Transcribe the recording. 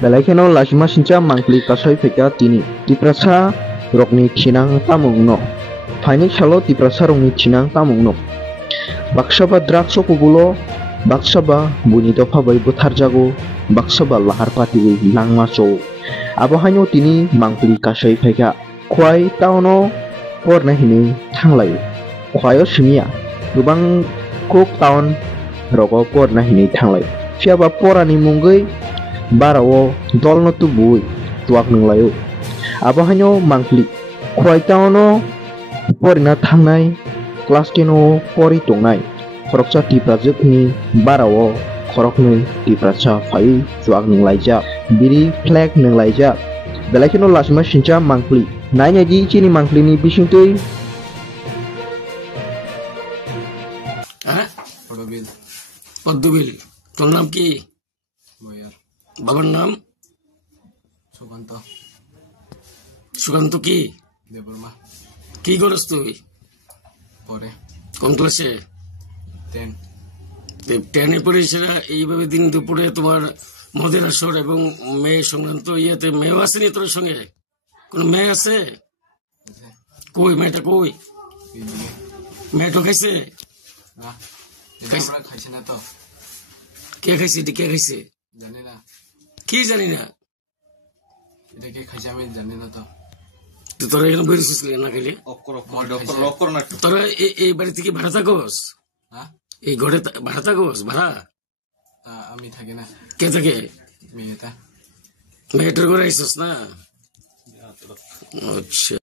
Belaikeno lashma sincha mangkli kasai feka tini. Tiprasa rokni chinang tamungno. Painik salo tiprasa rokni chinang tamungno. Baksaba drakso kubulo. Baksaba bunito pabai butarjago. Baksaba lahar patiwi langmaso. Abohanyo tini mangkli kasai feka. Kwai taono porna hini tanglai. Kwayo simia. Gubang kuk taon rogo porna hini tanglai. Siapa porani munggai Barawo dolno tu bui tuak nunglayo. Abohanyo mangkli. Kwai taono porina tangnai. Kelas keno pori tongnai. Koroksa tiprajuk ni barawo koroknui tipracha fai tuak nunglaijak. Biri flag nunglaijak. Belaikeno lasma sincha mangkli. Nanya ji chini mangkli ni bisingtui. Padmabil তোর নাম কি? বাবার নাম সুকান্ত। সুকান্ত কি? দেববর্মা। কি করস তুই? পরে কোন ক্লাসে? 10। 10-এ পড়িস। এইভাবে দিন দুপুরে তোমার মদের আসর এবং মেয়ে সংক্রান্ত ইয়েতে মেয়েও আসেনি তোর সঙ্গে? কোন মেয়ে আছে? কই মেয়েটা কই? মেয়েটা খাইছে? না খাইছে না তো। কে খাইছে? এটা কে খাইছে? জানি না। কি জানি না? এটা কে খাইছে আমি জানি না তো। তোরা এখানে বেরিয়েছিস না খাইলে? তোরা এই বাড়ি থেকে ভাড়া থাকোস? এই ঘরে ভাড়া থাকোস? ভাড়া আমি থাকি না। কে থাকে? মেয়েটা। মেয়েটার ঘরে আইসস না? আচ্ছা।